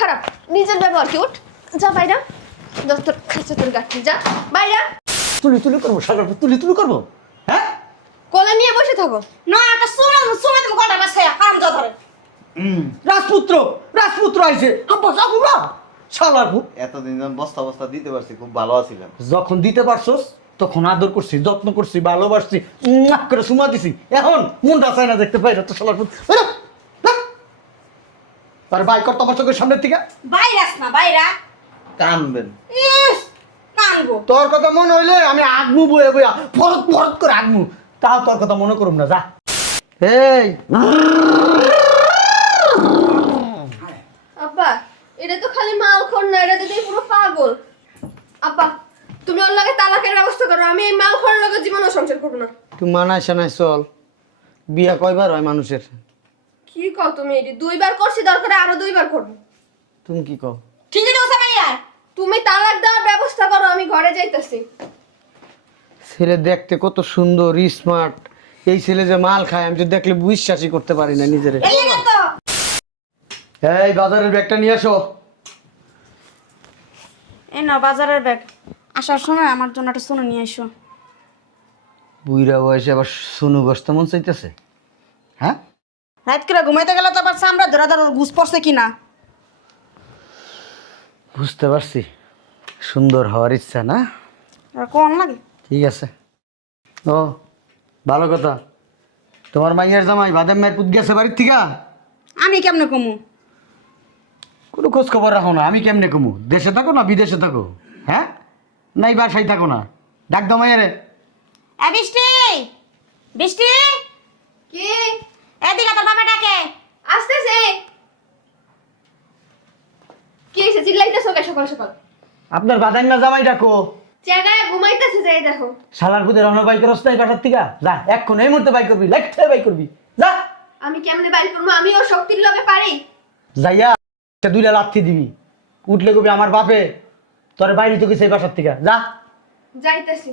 খারাপ। নিজের ব্যবহার কি উঠ। যা বাইরা। যত খাচ্ছে তোর গাঠি যা। বাইরা। তুলি তুলি করব সাগর তুলি তুলি করব। হ্যাঁ? কোলে নিয়ে বসে থাকো। না একটা শুনে শুনে তুমি কটা বাসে কাম যা ধরে রাজপুত্র রাজপুত্র আইছে। আব্বা যাব না শালার ভূত এতদিন যখন বস্তা বস্তা দিতে পারছি খুব ভালো আছিলাম। যখন দিতে পারছস তখন আদর করছি যত্ন করছি ভালোবাসছি করে সুমা দিছি। এখন মনটা চায় না দেখতে পাই না তো শালার ভূত যা। তার বাইক কর তোমার চোখের সামনের থেকে বাইরাস না বাইরা কানবেন। ইস কানবো। তোর কথা মনে হইলে আমি আগমু বয়ে বইয়া ফরত ফরত করে আগমু। তাও তোর কথা মনে করুম না যা। এই। আব্বা এটা তো খালি মাল খোর না এটা দিদি পুরো পাগল। আব্বা তুমি ওর লগে তালাকের ব্যবস্থা করো আমি এই মাল খোরের লগে জীবনও সংসার করব না। তুই মানায় সানায় চল। বিয়া কয়বার হয় মানুষের? কি কও তুমি এটি? দুইবার করছি দরকারে আরও দুইবার করব। তুমি কি কও? ঠিকই তো মাইয়ার তুমি তালাক দেওয়ার ব্যবস্থা করো আমি ঘরে যাইতেছি। ছেলে দেখতে কত সুন্দর স্মার্ট এই ছেলে যে মাল খায় আমি তো দেখলে বিশ্বাসই করতে পারি না নিজের। এই বাজারের ব্যাগটা নিয়ে আসো। এই না বাজারের ব্যাগ। আসার সময় আমার জন্য একটা সোনা নিয়ে এসো। বুইরা বয়সে আবার শুনু বসতে মন চাইতেছে? হ্যাঁ? রাত করে ঘুমাইতে গেলে তো আবার আমরা ধরা ধরা ঘুষ পড়ছে কিনা বুঝতে পারছি। সুন্দর হওয়ার ইচ্ছা না? আর কোন লাগে? ঠিক আছে। ও ভালো কথা। তোমার মাইয়ার জামাই বাদাম মায়ের পুত গেছে বাড়ির থেকে? আমি কেমনে কমু? কোনো খোঁজ খবর রাখো না আমি কেমনে কমু? দেশে থাকো না বিদেশে থাকো? হ্যাঁ? নাই বাসায় থাকো না। ডাক দাও মাইয়ারে। এ বৃষ্টি! বৃষ্টি! কি? এদিকে তোর বাবা ডাকে আসতেছে। কি এসে চিল্লাইতেছো কে সকাল সকাল? আপনার বাদান না জামাই ডাকো জায়গায় ঘুমাইতেছে যাই দেখো। শালার পুতে রওনা বাইক রস নাই থেকে? যা এখন এই মুহূর্তে বাইক করবি লাইট বাইক করবি। যা। আমি কেমনে বাড়ি করব? আমি ওর শক্তির লগে পারি। যাইয়া একটা দুইটা লাথি দিবি। উঠলে কবি আমার বাপে তোর বাইরে তো সেই বাসার থেকে। যা। যাইতেছি।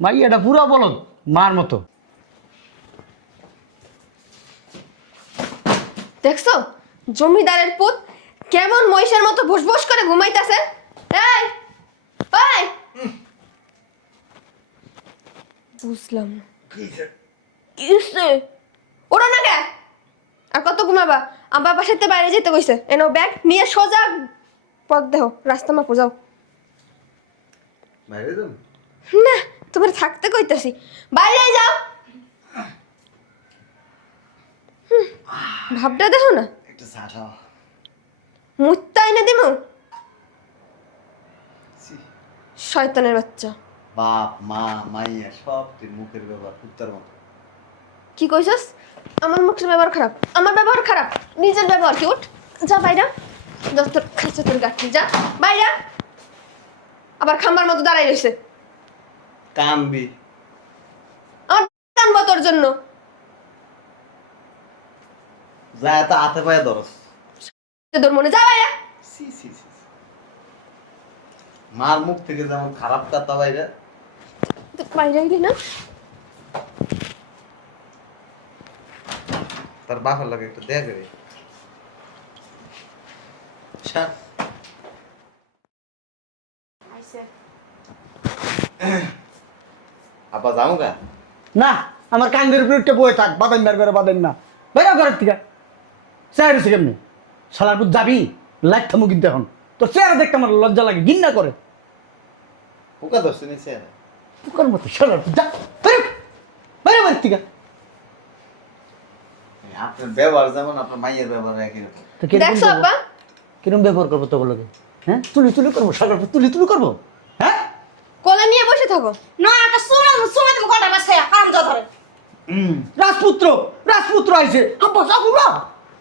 মাই এটা পুরো বলো মার মতো। দেখছ? জমিদারের পুত কেমন মহিষের মতো ভুসভুস করে ঘুমাইতেছে? এই এই! বুঝলাম। কিসে? ওরা না কে? আর কত ঘুমাবা? আমার বাসাতে বাইরে যেতে কইছে। এনো ব্যাগ নিয়ে সোজা পথ দেহ রাস্তা মাপো যাও। বাইরে যান না তোমার থাকতে কইতাছি। বাইরে যাও হুম, ভাবটা দেখো না। একটা চা খাও। মুত্তা এনে দিমু? শয়তানের বাচ্চা। বাপ মা মাইয়া সব তুই মুখের ব্যবহার কুত্তার মতো। কি কইছস? আমার মুখের ব্যবহার খারাপ। আমার ব্যবহার খারাপ। নিজের ব্যবহার কি উঠ। যা বাইরা। যত খাচ্ছে তোর গাঠি। যা বাইরা। আবার খাম্বার মতো দাঁড়াই রইছে। কানবি। আমার কানবো তোর জন্য। যা এত হাতে পায়ে ধরস। তোর মনে যা সি সি সি। মার মুখ থেকে যেমন খারাপ কথা বাইরে। তো বাইরে না? তার বাপের লাগে একটু দেয়া করে। যাও গা না আমার কান্দের উপরে উঠে বয়ে থাক বাদাম বার করে বাদাম না। বেরো ঘরের থেকে। চেয়ার কেমনি? শালার যাবি লাইট থামু কিন্তু এখন। তোর চেয়ারা দেখতে আমার লজ্জা লাগে ঘিন্না করে। পোকা ধরছে নিচে পুকার মতো শালার যা বেরো বেরো বাড়ির থেকে। আপনার ব্যবহার যেমন আপনার মাইয়ের ব্যবহার একই রকম। দেখছ আব্বা? কিরম ব্যবহার করব হ্যাঁ? তুলি তুলি করব সাগর তুলি তুলি করব। হ্যাঁ? কোলে নিয়ে বসে থাকো। না একটা শুনে শুনে তুমি কটা বাসে কাম যা ধরে। হুম রাজপুত্র রাজপুত্র আইছে। আব্বা না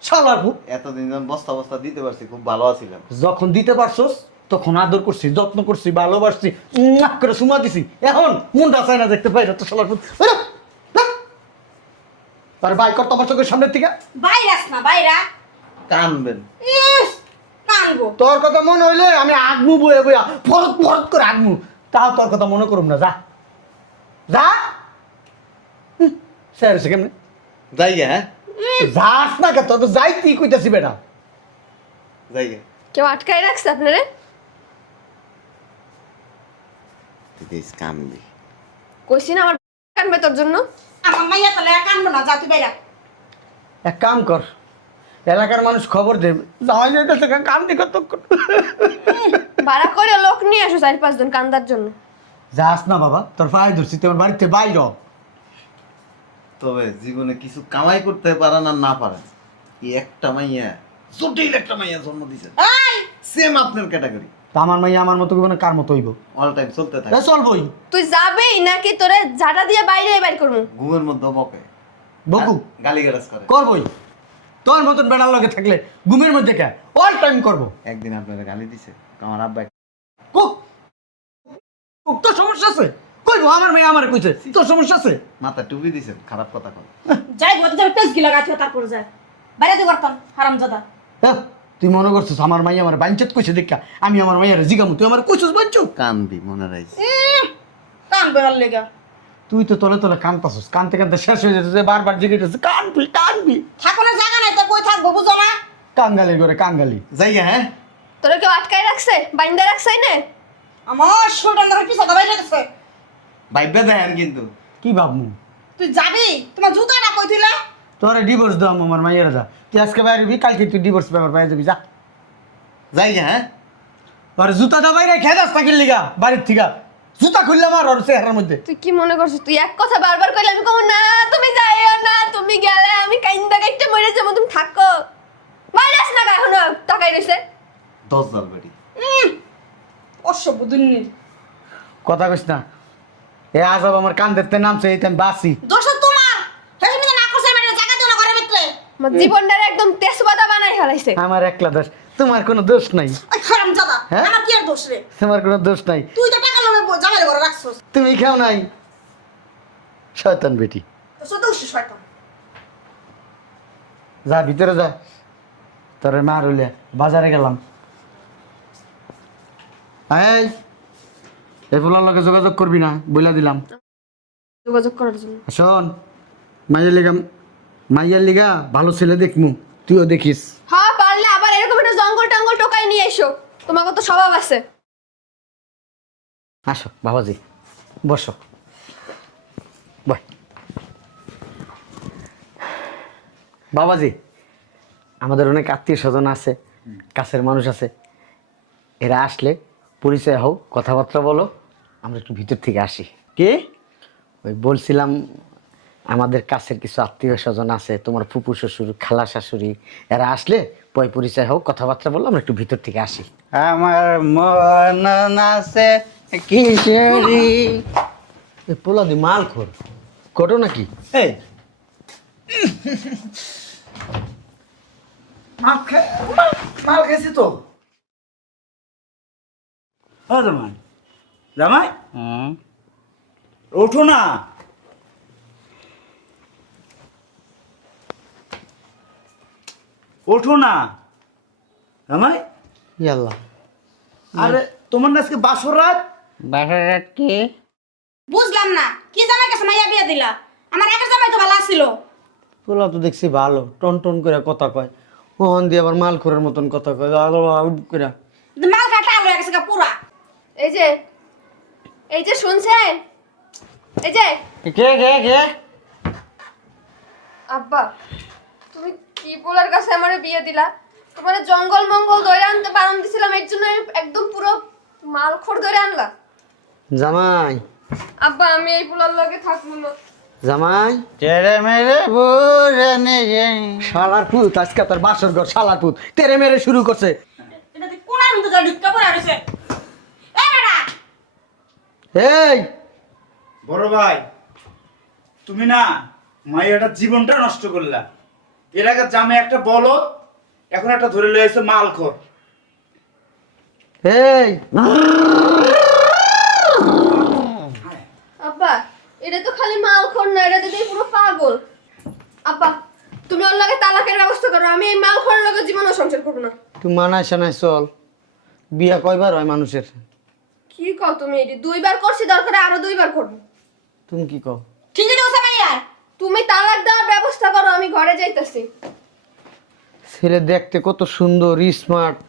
শালার পুত এতদিন যখন বস্তা বস্তা দিতে পারছি খুব ভালো আছিলাম। যখন দিতে পারছস তখন আদর করছি যত্ন করছি ভালোবাসছি উম্মাক করে সুমা দিছি। এখন মনটা চায় না দেখতে পাই না তো শালার যা। তার বাইক কর তোমার চোখের সামনের থেকে বাইরাস না বাইরা কানবেন। কানবো। তোর কথা মনে হইলে আমি আগমু বয়ে বইয়া ফরত ফরত করে আগমু তাও তোর কথা মনে করুম না যা। যা। স্যার কেমনে? যাই গে, হ্যাঁ। যাস না কে তোর তো যাইতেই কইতাছি বেটা। জায়গা কেউ আটকাই রাখছে আপনারে? দেশ কামবি কইছি না আমার কানবে তোর জন্য। আমার মাইয়া তাহলে কানবো না যা তুই বাইরা এক কাম কর এলাকার মানুষ খবর দেবে জামাই যাইতেছে কাম দি কত ভাড়া করে লোক নিয়ে আসো চার পাঁচজন কান্দার জন্য। যাস না বাবা তোর পায়ে ধরছি তোমার বাড়িতে বাইর। তবে জীবনে কিছু কামাই করতে পারেন আর না পারেন। এই একটা মাইয়া জটিল একটা মাইয়া জন্ম দিয়েছে। এই! সেম আপনার ক্যাটাগরি তা আমার মাইয়া আমার মতো কোনো কার মতো হইব? অল টাইম চলতে থাকে। চলবই। তুই যাবেই নাকি তোরে ঝাঁটা দিয়ে বাইরে বাইর করব? ঘুমের মধ্যে বকে। বকু। গালি গালাজ করে। করবই। তোর মতন বেড়ার লগে থাকলে ঘুমের মধ্যে কে? অল টাইম করব। একদিন আপনার গালি দিছে। আমার আব্বা কুক! কুক, তোর সমস্যা আছে? কইবো আমার মেয়ে আমার কইছে তোর সমস্যা আছে? মাথা টুপি দিছে খারাপ কথা কয়। যাই বলতে যাবে পেস গিলা গাছ তারপর যায়। বাইরে তুই করতাম হারাম জাদা হ্যাঁ, তুই মনে করছিস আমার মাইয়া আমার বাঞ্চত কইছে দেখা আমি আমার মাইয়ারে জিগামু তুই আমার কইছিস বাঞ্চু কানবি মনে রাইছে। কান বেড়ার লেগা। তুই তো তলে তলে কানতাছিস কানতে কানতে শেষ হয়ে যেতেছে বারবার জিগেতেছে কানবি কানবি থাকো না জায়গা নাই তো কই থাকব বুঝো না? কাঙ্গালি করে কাঙ্গালি। জায়গা হ্যাঁ? তোরা কেউ আটকাই রাখছে? বাইন্দা রাখছে না আমার শোলটা না পিছাতে বাইরে গেছে ভাইবে দেখেন কিন্তু। কি ভাবমু? তুই যাবি? তোমার জুতাটা কই দিলা তোরে ডিভোর্স দাও আমার মাইয়ারা যা তুই আজকে বাইরে বি কালকে তুই ডিভোর্স পেপার বাইরে যাবি যা। জায়গা হ্যাঁ? আর জুতা দা বাইরে খেয়ে যাস থাকির লিগা বাড়ির থিকা জুতা খুললাম আর ওর চেহারার মধ্যে। তুই কি মনে করছিস? তুই এক কথা বারবার কইলে আমি কমু না তুমি যাইও না তুমি গেলে আমি কাইন্দা কাইটে মরে যাব তুমি থাকো। বাইরে আস না গা এখনও তাকাই রইছে। দশ জাল বেটি। অসভ্য দুনিয়া কথা কইস না এ আজব আমার কান দেখতে নামছে এই আমি বাসি দোষ তোমার। হেসে মিলে না করছে জায়গা দিও না ঘরের ভিতরে। আমার জীবনটারে একদম তেজপাতা বানাই ফেলাইছে। আমার একলা দোষ। তোমার কোনো দোষ নাই। ওই হারাম জাদা হ্যাঁ? আমার কি আর দোষ রে? তোমার কোনো দোষ নাই। তুই তো টাকা জামাই ঘরে রাখছস। তুমি খাও নাই। শয়তান বেটি। তো শয়তান। যা ভিতরে যা। তোরে মা রইলে বাজারে গেলাম। এই! এই ফুলার লগে যোগাযোগ করবি না বইলা দিলাম। যোগাযোগ করার জন্য। শোন মাইয়ের লিগা মাইয়ের লিগা ভালো ছেলে দেখমু তুইও দেখিস। হ্যাঁ পারলে আবার এরকম একটা জঙ্গল টঙ্গল টোকাই নিয়ে এসো। তোমাকে তো স্বভাব আছে। আসো বাবাজি বসো। বয়। বাবাজি আমাদের অনেক আত্মীয় স্বজন আছে কাছের মানুষ আছে। এরা আসলে পরিচয় হও কথাবার্তা বলো আমরা একটু ভিতর থেকে আসি। কে? ওই বলছিলাম আমাদের কাছের কিছু আত্মীয় স্বজন আছে তোমার ফুপু শ্বশুর খালা শাশুড়ি এরা আসলে পয় পরিচয় হোক কথাবার্তা বলল আমরা একটু ভিতর থেকে আসি। আমার মন নাচে কিশোরী। এ পোলা দি মাল খোর কটো নাকি? এই। মাল খেয়েছি তো। ও জামাই। জামাই? ওঠো না। ওঠো না। জামাই? ইয়াল্লা আরে তোমার না আজকে বাসর রাত? বাসার কে? বুঝলাম না। কি জামাই কাছে মাইয়া বিয়া দিলা? আমার একের জামাই তো ভালো আছিল। পোলা তো দেখছি ভালো টন টন করে কথা কয়। ওহন দিয়ে আবার মাল খোরের মতন কথা কয়। আলো আউট করে মাল কাটা আলো গা পুরা। এই যে এই যে শুনছেন? এই যে। কে কে কে? আব্বা তুমি কি বলার কাছে আমার বিয়ে দিলা। তোমার জঙ্গল মঙ্গল ধরে আনতে বারণ দিছিলাম এর জন্য আমি একদম পুরো মালখোর ধরে আনলা। জামাই। আব্বা আমি এই পোলার লগে থাকব না। জামাই। তেরে মেরে বুড়ে নিয়ে শালার পুত আজকে তোর বাসর ঘর শালার পুত। তেরে মেরে শুরু করছে। এটা তুই কোনার মধ্যে যা ঢুকা পড়ে এই! বড় ভাই তুমি না মাইয়াটার জীবনটা নষ্ট করলা। এর আগে জামে একটা বলো এখন একটা ধরে লয়েছে মালখোর। এই! আব্বা এটা তো খালি মালখোর না এটা দিদি পুরো পাগল। আব্বা তুমি ওর লগে তালাকের ব্যবস্থা করো আমি এই মালখোরের লগে জীবনও সংসার করব না। তুই মানায় সানায় চল। বিয়া কয়বার হয় মানুষের? কি কও তুমি এটি দুইবার করছি দরকার আরও দুইবার করব তুমি কি কও ঠিকই তো মাইয়া তুমি তালাক দেওয়ার ব্যবস্থা করো আমি ঘরে যাইতেছি ছেলে দেখতে কত সুন্দর স্মার্ট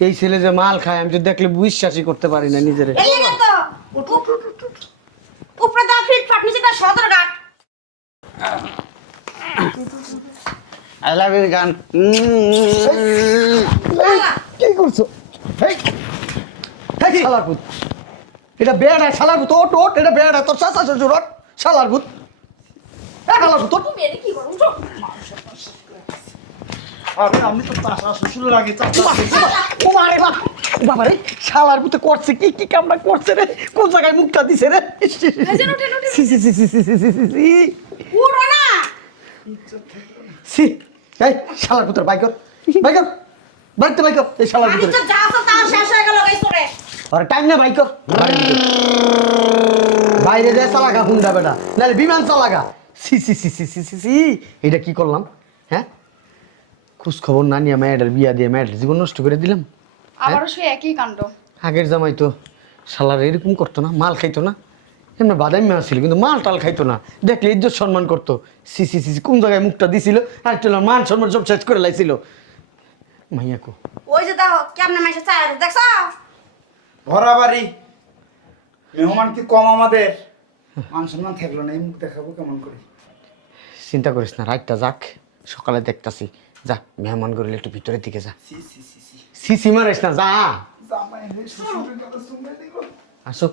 এই ছেলে যে মাল খায় আমি তো দেখলে বিশ্বাসই করতে পারি না নিজেরে এই লেগে তো উপরে দাও ফিট ফাট নিচে দাও সদর ঘাট আই লাভ ইউ গান কি করছ হেই হেই ভূত এটা বেড়া শালার ভূত ওট ওট এটা বেড়া তোর চাচা শ্বশুর ওট শালার ভূত। এ শালার ভূত। আরে আমি তো চাচা ও মারে মা বাবা রে শালার ভূতে করছে কি কি কামড়া করছে রে? কোন জায়গায় মুখটা দিছে রে? সি সি সি সি সি সি সি সি সি। উড়ো না। সি এই শালার ভূতের বাইকর বাইকর বাইকতে বাইকর এই শালার ভূতের। যা শেষ হয়ে গেল আর টাইম না বাইকর বাইরে যায় চালাগা হুন্ডা বেটা নাহলে বিমান চালাগা। সি সি সি সি সি সি সি এটা কি করলাম? হ্যাঁ? খোঁজ খবর না নিয়ে মেয়েটার বিয়া দিয়ে মেয়েটার জীবন নষ্ট করে দিলাম। আবারও সে একই কাণ্ড। আগের জামাই তো শালার এরকম করতো না মাল খাইতো না। এমনি বাদামি মাছ ছিল কিন্তু মাল টাল খাইতো না। দেখলে ইজ্জত সম্মান করতো। সি সি সি সি, কোন জায়গায় মুখটা দিছিল? আর হলো মান সম্মান সব শেষ করে লাইছিল। মাইয়াকো ওই যে দেখো কেমনে মাইসে চায় দেখছ? ভরা বাড়ি মেহমান কি কম আমাদের? মান সম্মান থাকল না এই মুখ দেখাবো কেমন করে? চিন্তা করিস না রাতটা যাক সকালে দেখতাছি। যা মেহমান করিলে একটু ভিতরের দিকে যা। সি সি সি সি সি সি মারিস না যা। জামাই হয়ে শ্বশুরের কথা শুনবে দেখো আসো।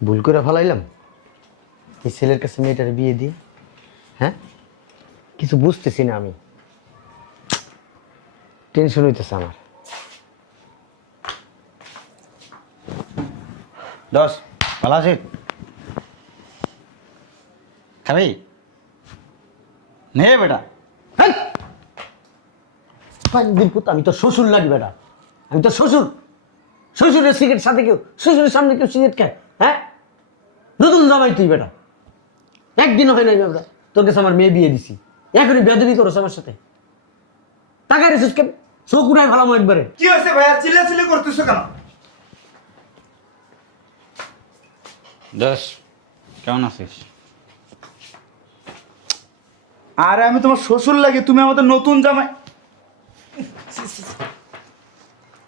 ভুল করে ফেলাইলাম। এই ছেলের কাছে মেয়েটার বিয়ে দিয়ে হ্যাঁ? কিছু বুঝতেছি না আমি। টেনশন হইতেছে আমার। দশ ভালো আছিস খাবি নে বেটা! পুত আমি তো শ্বশুর লাগি বেটা। আমি তো শ্বশুর। শ্বশুরের সিগারেট সাথে কেউ শ্বশুরের সামনে কেউ সিগারেট খায় হ্যাঁ? নতুন জামাই তুই বেটা। একদিনও হয় নাই বেটা তোর কাছে আমার মেয়ে বিয়ে দিছি। এখনই বেদবি করো আমার সাথে। টাকা রেসিস কেন? চোখ উঠায় ভালো একবারে। কি হয়েছে ভাইয়া? চিল্লা চিল্লি করতেছো কেন? দশ কেমন আছিস? আরে আমি তোমার শ্বশুর লাগে তুমি আমাদের নতুন জামাই।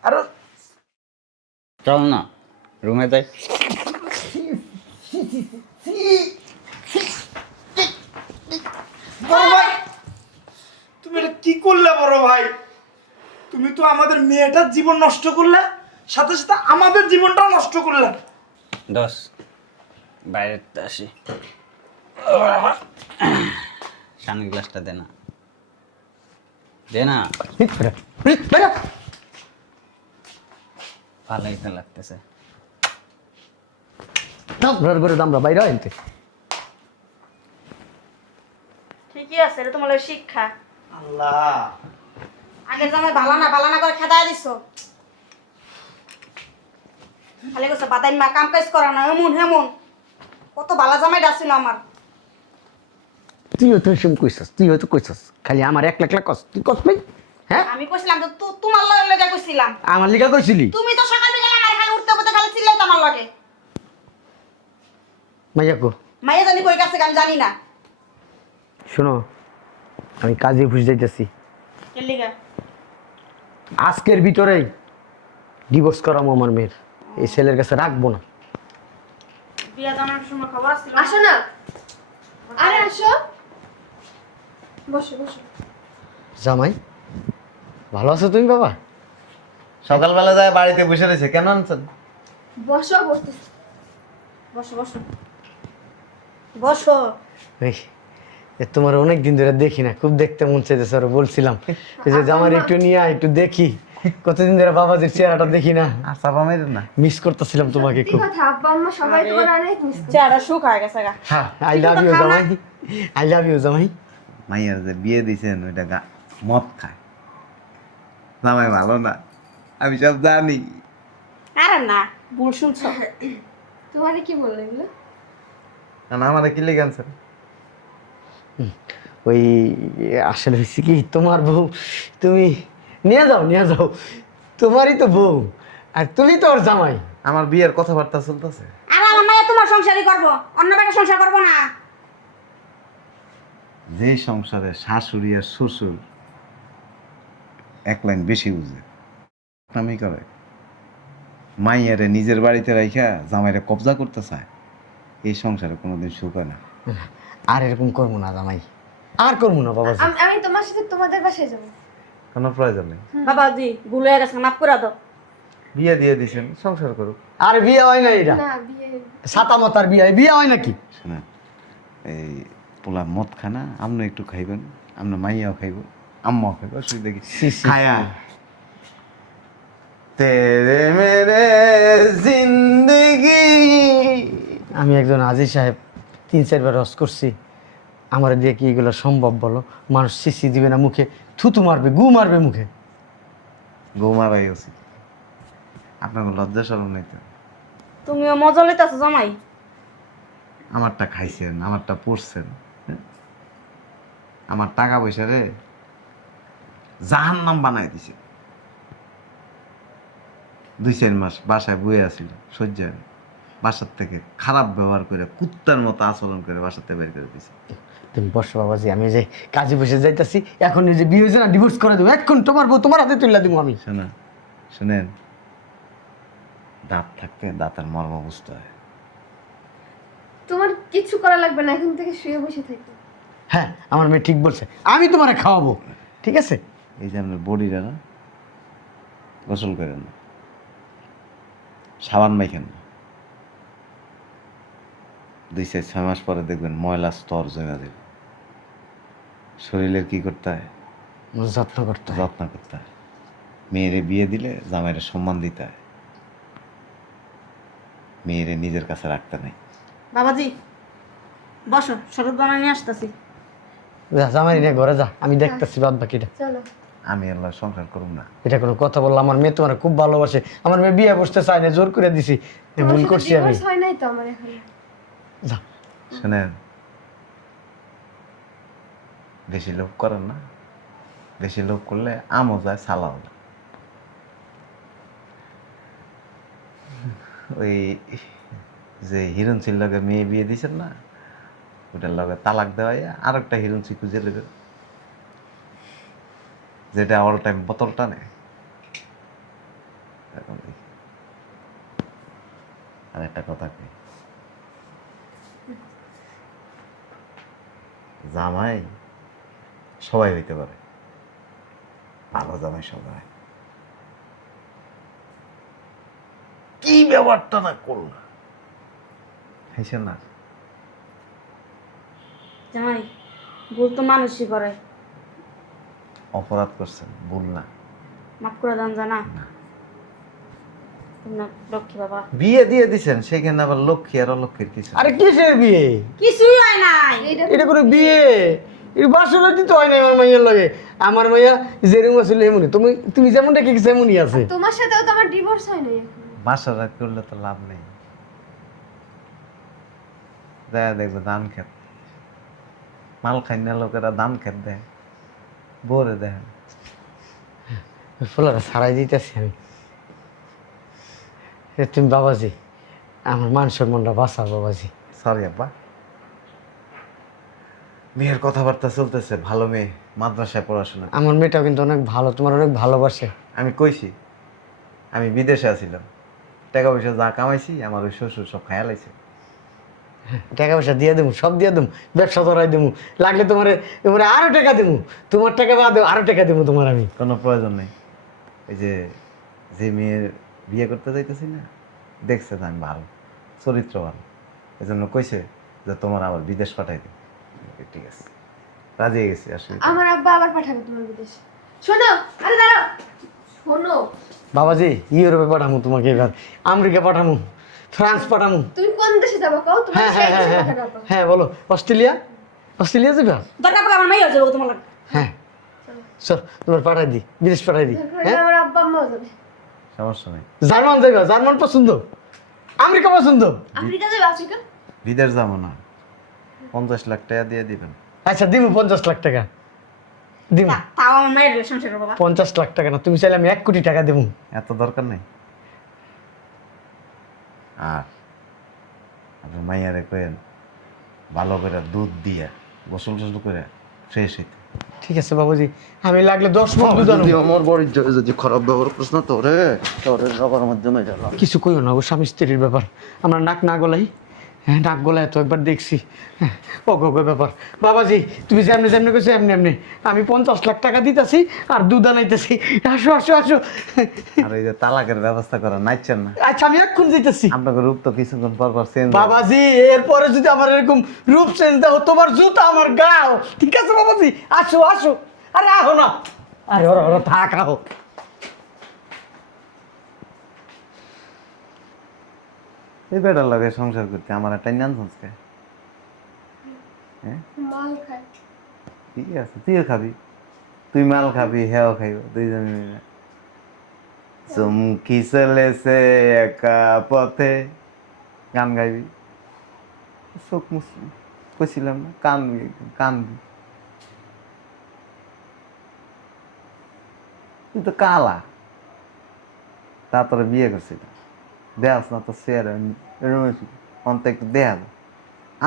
আরে চল না রুমে যাই। ভাই তুমি এটা কি করলে বড় ভাই? তুমি তো আমাদের মেয়েটার জীবন নষ্ট করলে সাথে সাথে আমাদের জীবনটাও নষ্ট করলে। দশ বাইরে আসি। সামনে গ্লাসটা দে না। দে না। ভালোই তো লাগতেছে। দাম ঘর ঘরে দামরা বাইরে হয় ঠিকই আছে এটা তোমার শিক্ষা। আল্লাহ। আগের জামাই ভালো না ভালো না করে খেদায় দিছো। খালি কইছে বাদাই মা কাম কাজ করা না এমন হেমন। কত ভালো জামাই ডাছিল আমার। তুই হয়তো এসব কইছস তুই হয়তো কইছস খালি আমার এক লাখ লাখ কস তুই কস নাই হ্যাঁ? আমি কইছিলাম তো তু- তোমার লগে লগে কইছিলাম। আমার লিগা কইছিলি? তুমি তো সকাল বিকাল আমার খালি উঠতে উঠতে খালি চিল্লাই আমার লগে। মাইয়াকো মাইয়া জানি কই কাছে আমি জানি না। শোনো আমি কাজে বুঝে যাইতেছি। কেলিগা আজকের ভিতরেই ডিভোর্স করামো আমার মেয়ের। এই ছেলের কাছে রাখব না। বিয়া জানার সময় খবর আসছিল? আসো না। আরে আসো। বসো বসো। জামাই ভালো আছো তুমি বাবা? সকালবেলা যায় বাড়িতে বসে রয়েছে কেন আনছেন? বসো বসো বসো। বসো। এ তোমার অনেক দিন ধরে দেখি না খুব দেখতে মন চাইতেছে আর বলছিলাম। যে জামার একটু নিয়ে একটু দেখি। কতদিন ধরে বাবাজির চেহারাটা দেখি না। আর চাপা মেরেন না? মিস করতেছিলাম তোমাকে খুব। কথা আব্বা আম্মা সবাই তোমার অনেক মিস চেহারা সুখ হয়ে গেছে গা। হ্যাঁ আই লাভ ইউ জামাই। আই লাভ ইউ জামাই। মাইয়ার যে বিয়ে দিছেন ওইটা গা মদ খায়। জামাই ভালো না আমি সব জানি। আরে না ভুল শুনছো। তোমারে কি বললে এগুলো? না আমাদের কি লেগে আনছেন? ওই আসলে হয়েছে কি তোমার বউ তুমি নিয়ে যাও নিয়ে যাও। তোমারই তো বউ আর তুমি তো ওর জামাই। আমার বিয়ের কথাবার্তা চলতেছে। আর আমার মাইয়া তোমার সংসারই করব অন্য বেটা সংসার করব না। যে সংসারে শাশুড়ি আর শ্বশুর এক লাইন বেশি বুঝে। আমি করে। মাইয়ারে নিজের বাড়িতে রাইখা জামাইরে কবজা করতে চায় এই সংসারে কোনোদিন সুখ হয় না আর এরকম করব না জামাই। আর করব না বাবাজি। আম- আমি তোমার সাথে তোমাদের বাসায় যাব। কোনো প্রয়োজন নেই বাবাজি ভুল হয়ে গেছে মাফ করে দাও। বিয়ে দিয়ে দিছেন সংসার করুক। আর বিয়ে হয় না এটা? না বিয়ে সাতা মতার বিয়ে হয় বিয়ে হয় নাকি? শোনা এই পোলা মদ খানা আপনি একটু খাইবেন আপনার মাইয়াও খাইব আম্মাও খাইব অসুবিধা কি সি, সি, খায়া। তেরে মেরে জিন্দগি। আমি একজন আজিজ সাহেব। তিন চারবার রস করছি। আমার দিয়ে কি এগুলো সম্ভব বলো? মানুষ সিসি দিবে না মুখে থুতু মারবে গু মারবে মুখে। গোমারাই উচিত। আপনার কোনো লজ্জা সরম নেই তো? তুমিও মজা লইতেছো জামাই? আমারটা খাইছেন আমারটা পড়ছেন হ্যাঁ? আমার টাকা পয়সা রে জাহান নাম বানাই দিছে। দুই চার মাস বাসায় বয়ে আছিল সহ্য হয়। বাসার থেকে খারাপ ব্যবহার করে কুত্তার মতো আচরণ করে বাসার থেকে বের করে দিছে। তুমি বসো বাবাজি আমি যে কাজে বসে যাইতাছি এখন এই যে বিয়ে হয়েছে না ডিভোর্স করে দেবো এখন তোমার বউ তোমার হাতে তুলে দিব আমি। শোনা শোনেন দাঁত থাকতে দাঁতের মর্ম বুঝতে হয়। তোমার কিছু করা লাগবে না এখন থেকে শুয়ে বসে থাকি। হ্যাঁ আমার মেয়ে ঠিক বলছে আমি তোমারে খাওয়াবো ঠিক আছে? এই যে আপনার বডিটা না গোসল করেন না সাবান মাইখেন না। দুই চার ছয় মাস পরে দেখবেন ময়লা স্তর জমে দেবে শরীরের কি করতে হয়? যত্ন করতে যত্ন করতে হয়। মেয়েরে বিয়ে দিলে জামাইরে সম্মান দিতে হয়। মেয়েরে নিজের কাছে রাখতে নাই। বাবাজি বসো শরৎ বানায় নিয়ে আসতেছি। যা জামাই নিয়ে ঘরে যা আমি দেখতেছি বাদ বাকিটা। চলো। আমি আল্লাহ সংসার করুম না। এটা কোনো কথা বললাম আমার মেয়ে তোমার খুব ভালোবাসে। আমার মেয়ে বিয়ে বসতে চায় না জোর করে দিছি। ভুল করছি আমি। হয় নাই তো আমার এখন? যা শোনেন, বেশি লোভ করেন না। বেশি লোভ করলে আমও যায়, সালাও যায়। ওই যে হিরণ ছিল লগে মেয়ে বিয়ে দিছেন না, ওটার লগে তালাক দেওয়া আর একটা হিরণ চি খুঁজে নেবে যেটা অল টাইম বোতল টানে। আর একটা কথা কই? জামাই সবাই হইতে পারে। ভালো জামাই সবাই কি ব্যাপারটা না করলা? হেসে না? জামাই ভুল তো মানুষই করে। অপরাধ করছেন ভুল না। মাফ করে দেন জানা। না লক্ষ্মী বাবা। বিয়ে দিয়ে দিছেন সেখানে আবার লক্ষ্মী আর অলক্ষ্মীর কিছু আরে কিসের বিয়ে? কিছুই হয় নাই। এটা করে বিয়ে। বাসনা দিতে হয় না আমার মাইয়ের লগে। আমার মাইয়া যেরকম আসলে এমনই তুমি তুমি যেমন রেখে গেছো আছে? তোমার সাথেও তো আমার ডিভোর্স হয় নাই বাসা রাত করলে তো লাভ নেই। দেখা দেখবে ধান খেত। মাল খাই না লোকেরা ধান খেত দেয়। বোরে দেয়। ফুলারা সারাই দিতেছি আমি। তুমি বাবাজি আমার মান সম্মানটা বাঁচা বাবাজি। সরি আব্বা। মেয়ের কথাবার্তা চলতেছে ভালো মেয়ে মাদ্রাসায় পড়াশোনা আমার মেয়েটাও কিন্তু অনেক ভালো তোমার অনেক ভালোবাসে। আমি কইছি আমি বিদেশে আছিলাম। টাকা পয়সা যা কামাইছি আমার ওই শ্বশুর সব খায়া লাইছে। টাকা পয়সা দিয়ে দেবো সব দিয়ে দেবো ব্যবসা ধরাই দেবো লাগলে তোমার তোমার আরও টাকা দেবো তোমার টাকা বাদ আরও টাকা দেবো তোমার আমি। কোনো প্রয়োজন নেই। এই যে যে মেয়ের বিয়ে করতে যাইতেছি না। দেখছে যে আমি ভালো চরিত্র ভালো। এই জন্য কইছে যে তোমার আবার বিদেশ পাঠাই দিই ঠিক আছে। রাজি হয়ে গেছি আসলে। আমার আব্বা আবার পাঠাবে তোমার বিদেশে। শোনো আরে দাঁড়াও। শোনো। বাবাজি ইউরোপে পাঠামো তোমাকে এবার। আমেরিকা পাঠামো ফ্রান্স পাঠামো। তুমি কোন দেশে যাব কও? তোমার হ্যাঁ হ্যাঁ হ্যাঁ হ্যাঁ। হ্যাঁ বলো। অস্ট্রেলিয়া? অস্ট্রেলিয়া যাবে? দরকার পড়লে আমার মাইয়া যাব তোমার হ্যাঁ। চল। তোমার পাঠাই দিই বিদেশ পাঠাই দিই হ্যাঁ? আমার আব্বা আম্মাও যাবে। সমস্যা নেই। জার্মান যাবে জার্মান পছন্দ। আমেরিকা পছন্দ। আফ্রিকা যাবে আফ্রিকা? বিদেশ যাব না। পঞ্চাশ লাখ টাকা দিয়ে দিবেন। আচ্ছা দিব পঞ্চাশ লাখ টাকা। দিব। তাও আমার মায়ের রিলেশনশিপ বাবা পঞ্চাশ লাখ টাকা না তুমি চাইলে আমি এক কোটি টাকা দেবো। এত দরকার নেই। আর আপনার মাইয়ারে কয়েন ভালো করে দুধ দিয়া গোসল টোসল করে ফ্রেশ হইতে। ঠিক আছে বাবুজি আমি লাগলে দশ মন দুধ আনব। আমার বাড়ির যদি খারাপ ব্যবহার প্রশ্ন তোরে তোরে সবার মাধ্যমে গেলাম কিছু কইও না ও স্বামী স্ত্রীর ব্যাপার আমরা নাক না গলাই হ্যাঁ গলায় তো একবার দেখছি। ব্যাপার। বাবাজি তুমি যেমনি যেমনি কইছো এমনি এমনি। আমি পঞ্চাশ লাখ টাকা দিতেছি আর দুধ আনাইতেছি। আসো আসো আসো। আর এই যে তালাকের ব্যবস্থা করা নাইছেন না? আচ্ছা আমি এক্ষুন দিতেছি আপনাকে রূপ তো কিছুক্ষণ পর পর চেঞ্জ বাবাজি এরপরে যদি আমার এরকম রূপ চেঞ্জ দাও তোমার জুতা আমার গাও। ঠিক আছে বাবাজি? আসো আসো। আরে আহো না। আরে ওরা ওরা থাক আহো। এই বেটার লাগে সংসার করতে আমার একটা নান সংস্কার হ্যাঁ? ঠিক আছে? তুইও খাবি? তুই মাল খাবি হেও খাইব দুইজনে মিলে। চুমকি চলেছে একা পথে। গান গাইবি? চোখ মুসি কইছিলাম না কানবি কানবি তুই তো কালা। তা তোর বিয়ে করছিল দেখাস না তো চেয়ারে অন্ত একটু দেখা যায়।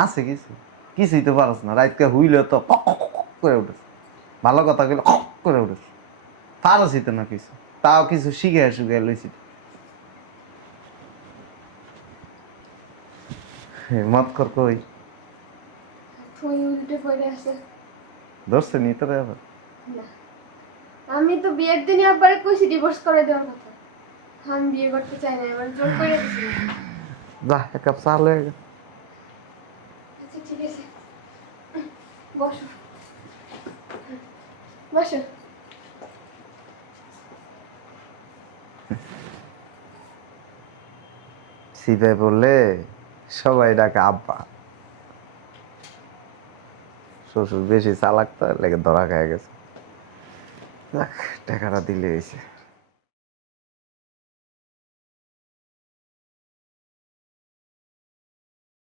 আছে কিছু কিছুই তো পারস না রাতকে হুইলে তো করে উঠেছ। ভালো কথা কইলে করে উঠেছ। পারসই তো না কিছু তাও কিছু শিখে শিখে লইছি। মত কর কই? ধরছে নি তোরে আবার আমি তো বিয়ের দিনই আব্বারে কইছি ডিভোর্স করে দেওয়ার কথা। আমি বিয়ে করতে চাই না এবার জোর করে যা এক কাপ চা লয়ে। আচ্ছা ঠিক আছে। বসো। বসো। সবাই ডাকে আব্বা। শ্বশুর বেশি চালাক তো লেগে ধরা খায় গেছে। যাক টাকাটা দিলে হয়েছে।